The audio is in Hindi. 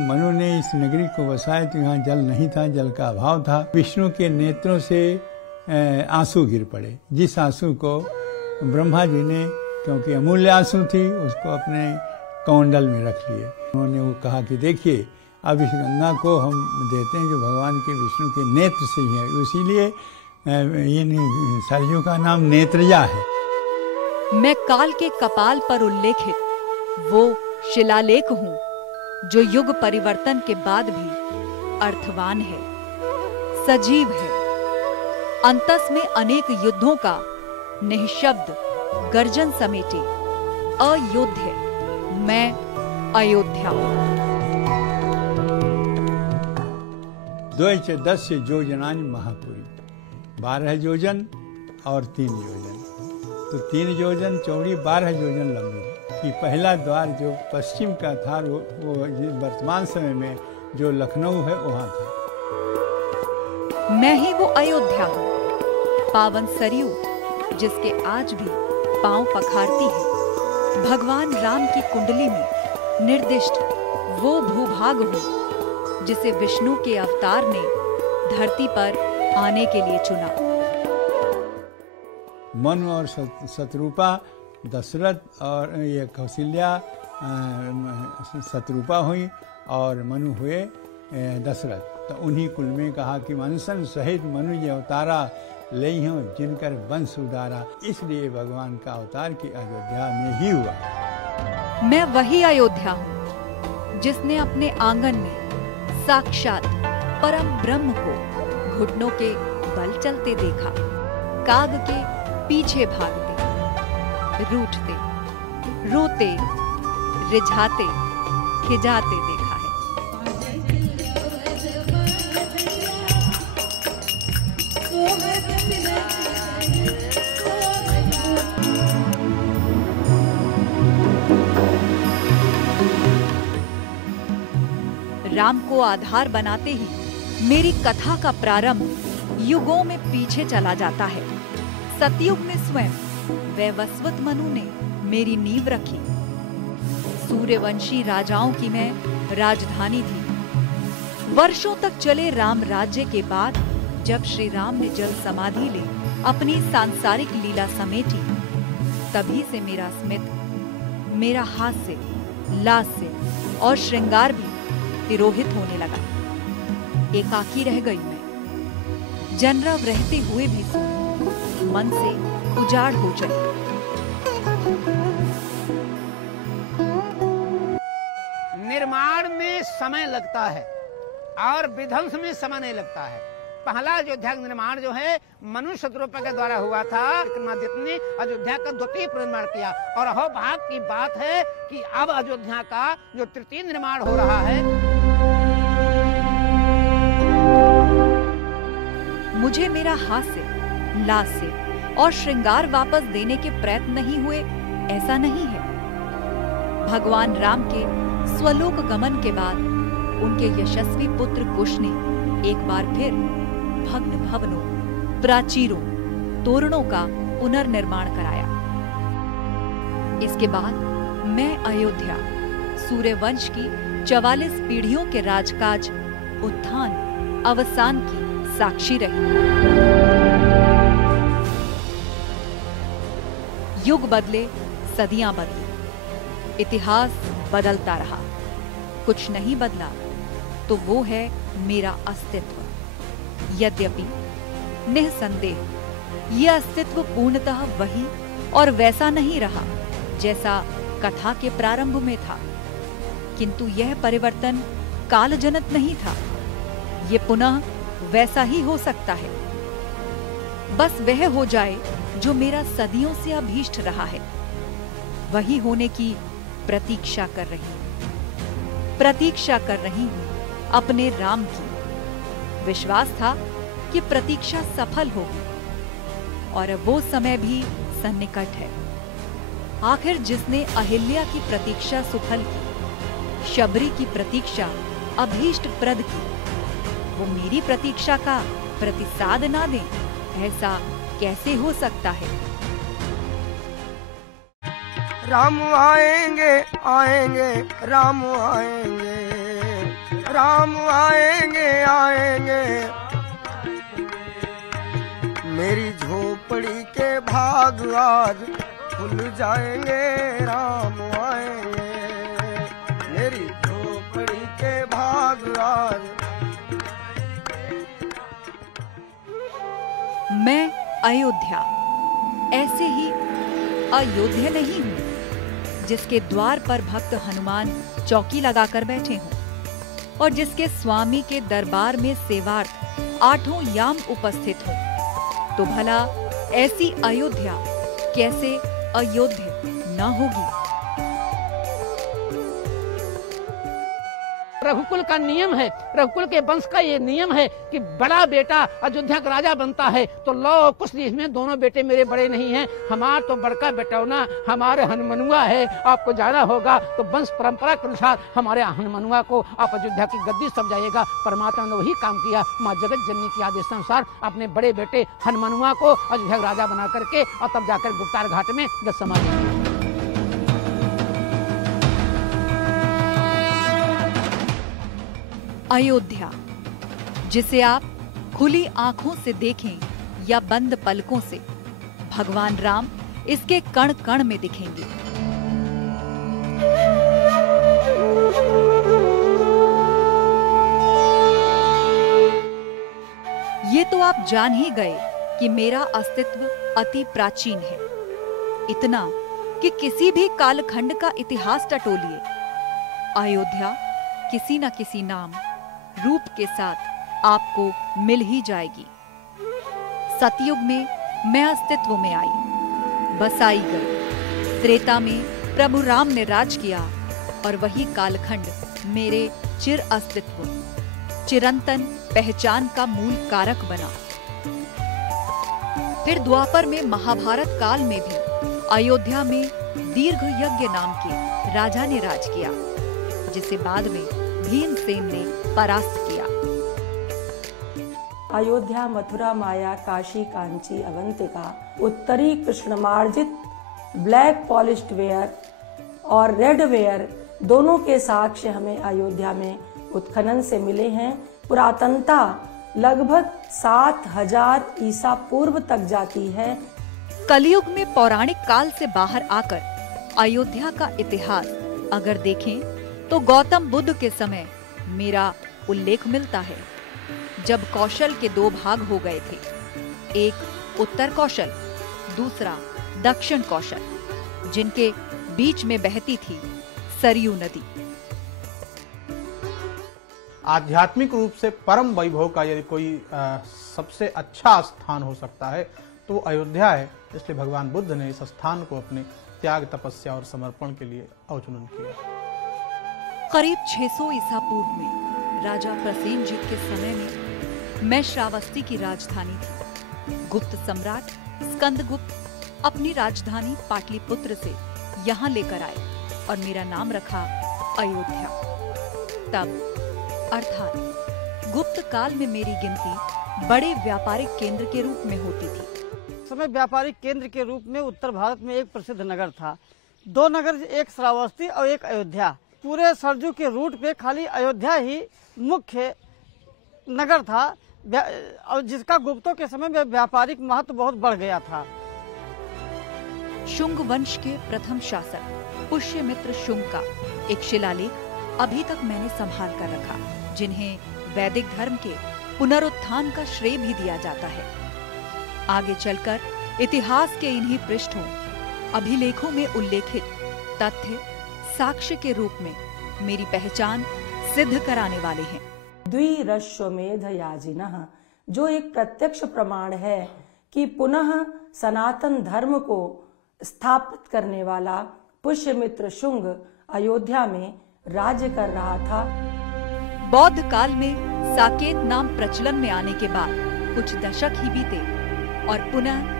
मनु ने इस नगरी को बसाया तो यहाँ जल नहीं था, जल का अभाव था। विष्णु के नेत्रों से आंसू गिर पड़े, जिस आंसू को ब्रह्मा जी ने, क्योंकि अमूल्य आंसू थी, उसको अपने कमंडल में रख लिए। उन्होंने वो कहा कि देखिए अब इस गंगा को हम देते हैं जो भगवान के विष्णु के नेत्र से ही है, इसीलिए इन सरयू का नाम नेत्रजा है। मैं काल के कपाल पर उल्लेखित वो शिलालेख हूँ जो युग परिवर्तन के बाद भी अर्थवान है, सजीव है। अंतस में अनेक युद्धों का निःशब्द गर्जन समेटे अयोध्या, मैं अयोध्या। द्वैच 10 योजनानि महापुरी, 12 योजन और 3 योजन, तो 3 योजन चौड़ी 12 योजन लंबी। कि पहला द्वार जो पश्चिम का था वो वर्तमान समय में जो लखनऊ है वहाँ था। मैं ही वो अयोध्या हूँ, पावन सरयू जिसके आज भी पांव पखारती है। भगवान राम की कुंडली में निर्दिष्ट वो भूभाग हूँ जिसे विष्णु के अवतार ने धरती पर आने के लिए चुना। मनु और शत्रुपा, दशरथ और ये कौशल्या शत्रुपा हुई और मनु हुए दशरथ। तो उन्हीं कुल में कहा कि मनुष्य सहित मनु ये अवतारा ले हो जिनकर वंश उदारा, इसलिए भगवान का अवतार की अयोध्या में ही हुआ। मैं वही अयोध्या हूँ जिसने अपने आंगन में साक्षात परम ब्रह्म को घुटनों के बल चलते देखा, काग के पीछे भागते, रूठते, रोते, रिझाते, खिजाते देखा है। राम को आधार बनाते ही मेरी कथा का प्रारंभ युगों में पीछे चला जाता है। सतयुग में स्वयं वैवस्वत मनु ने मेरी नींव रखी। सूर्यवंशी राजाओं की मैं राजधानी थी। वर्षों तक चले राम राज्य के बाद जब श्री राम ने जल समाधि ले अपनी सांसारिक लीला समेटी, तभी से मेरा स्मित, मेरा हास्य, लास्य और श्रृंगार भी तिरोहित होने लगा। एकाकी रह गई मैं, जनरव रहते हुए भी मन से उजाड़ हो चली। निर्माण में समय लगता है और विध्वंस में समय नहीं लगता है। पहला अयोध्या का निर्माण जो है मनु शत्रुपा के द्वारा हुआ था। विक्रमादित्य ने अयोध्या का द्वितीय पुनर्निर्माण किया और अहोभाग की बात है कि अब अयोध्या का जो तृतीय निर्माण हो रहा है। मुझे मेरा हास्य, लास्य और श्रृंगार वापस देने के प्रयत्न नहीं हुए, ऐसा नहीं है। भगवान राम के स्वलोक गमन के बाद उनके यशस्वी पुत्र कुश ने एक बार फिर भग्न भवनों, प्राचीरों, तोरणों का पुनर्निर्माण कराया। इसके बाद मैं अयोध्या सूर्यवंश की 44 पीढ़ियों के राजकाज, उत्थान, अवसान की साक्षी रही। युग बदले, सदियां बदली, इतिहास बदलता रहा, कुछ नहीं बदला तो वो है मेरा अस्तित्व। यद्यपि निःसंदेह यह अस्तित्व पूर्णतः वही और वैसा नहीं रहा जैसा कथा के प्रारंभ में था, किंतु यह परिवर्तन कालजनित नहीं था। ये पुनः वैसा ही हो सकता है। बस वह हो जाए जो मेरा सदियों से अभीष्ट रहा है, वही होने की प्रतीक्षा कर रही हूं अपने राम की। विश्वास था कि प्रतीक्षा सफल होगी और वो समय भी सन्निकट है। आखिर जिसने अहिल्या की प्रतीक्षा सुफल की, शबरी की प्रतीक्षा अभीष्ट प्रद की, वो मेरी प्रतीक्षा का प्रतिसाद ना दे, ऐसा कैसे हो सकता है? राम आएंगे आएंगे राम आएंगे, राम आएंगे आएंगे। मेरी झोपड़ी के भाग आज खुल जाएंगे, राम आएंगे। मेरी झोपड़ी के भाग आज। मैं अयोध्या ऐसे ही अयोध्या नहीं हूँ जिसके द्वार पर भक्त हनुमान चौकी लगाकर बैठे हों और जिसके स्वामी के दरबार में सेवार्थ 8 याम उपस्थित हों। तो भला ऐसी अयोध्या कैसे अयोध्या न होगी? रघुकुल का नियम है, रघुकुल के वंश का ये नियम है कि बड़ा बेटा अयोध्या का राजा बनता है। तो लो कुछ इसमें दोनों बेटे मेरे बड़े नहीं हैं, हमारा तो बड़का बेटा ना हमारे हनुमनुआ है। आपको जाना होगा तो वंश परंपरा के अनुसार हमारे हनुमनुआ को आप अयोध्या की गद्दी सब जाइएगा। परमात्मा ने वही काम किया, माँ जगत जननी के आदेश अनुसार अपने बड़े बेटे हनुमनुआ को अयोध्या का राजा बना करके और तब जाकर गुप्तार घाट में जब समाधि। अयोध्या जिसे आप खुली आंखों से देखें या बंद पलकों से, भगवान राम इसके कण कण में दिखेंगे। ये तो आप जान ही गए कि मेरा अस्तित्व अति प्राचीन है, इतना कि किसी भी कालखंड का इतिहास टटोलिए, अयोध्या किसी न किसी नाम रूप के साथ आपको मिल ही जाएगी। सतयुग में मैं अस्तित्व में आई, बसाई गई। त्रेता में प्रभु राम ने राज किया और वही कालखंड मेरे चिर अस्तित्व, चिरंतन पहचान का मूल कारक बना। फिर द्वापर में महाभारत काल में भी अयोध्या में दीर्घ यज्ञ नाम के राजा ने राज किया, जिसे बाद में भीमसेन ने परास्त किया। अयोध्या, मथुरा, माया, काशी, कांची, अवंतिका, उत्तरी कृष्णमार्जित ब्लैक पॉलिश्ड वेयर और रेड वेयर दोनों के साक्ष्य हमें अयोध्या में उत्खनन से मिले हैं। पुरातनता लगभग 7000 ईसा पूर्व तक जाती है। कलयुग में पौराणिक काल से बाहर आकर अयोध्या का इतिहास अगर देखें तो गौतम बुद्ध के समय मेरा उल्लेख मिलता है, जब कौशल के 2 भाग हो गए थे, एक उत्तर कौशल, दूसरा दक्षिण कौशल, जिनके बीच में बहती थी सरयू नदी। आध्यात्मिक रूप से परम वैभव का यदि कोई सबसे अच्छा स्थान हो सकता है तो अयोध्या है। इसलिए भगवान बुद्ध ने इस स्थान को अपने त्याग, तपस्या और समर्पण के लिए अवचुनन किया। करीब 600 ईसा पूर्व में राजा प्रसेनजीत के समय में मैं श्रावस्ती की राजधानी थी। गुप्त सम्राट स्कंदगुप्त अपनी राजधानी पाटलिपुत्र से यहाँ लेकर आए और मेरा नाम रखा अयोध्या। तब अर्थात गुप्त काल में मेरी गिनती बड़े व्यापारिक केंद्र के रूप में होती थी। समय व्यापारिक केंद्र के रूप में उत्तर भारत में एक प्रसिद्ध नगर था। 2 नगर, एक श्रावस्ती और एक अयोध्या। पूरे सरजू के रूट पे खाली अयोध्या ही मुख्य नगर था, और जिसका गुप्तों के समय में व्यापारिक महत्व बहुत बढ़ गया था। शुंग वंश के प्रथम शासक पुष्यमित्र शुंग का एक शिलालेख अभी तक मैंने संभाल कर रखा, जिन्हें वैदिक धर्म के पुनरुत्थान का श्रेय भी दिया जाता है। आगे चलकर इतिहास के इन्हीं पृष्ठों, अभिलेखों में उल्लेखित तथ्य साक्ष्य के रूप में मेरी पहचान सिद्ध कराने वाले हैं। द्विरश्वमेध याजिनः, जो एक प्रत्यक्ष प्रमाण है कि पुनः सनातन धर्म को स्थापित करने वाला पुष्यमित्र शुंग अयोध्या में राज्य कर रहा था। बौद्ध काल में साकेत नाम प्रचलन में आने के बाद कुछ दशक ही बीते और पुनः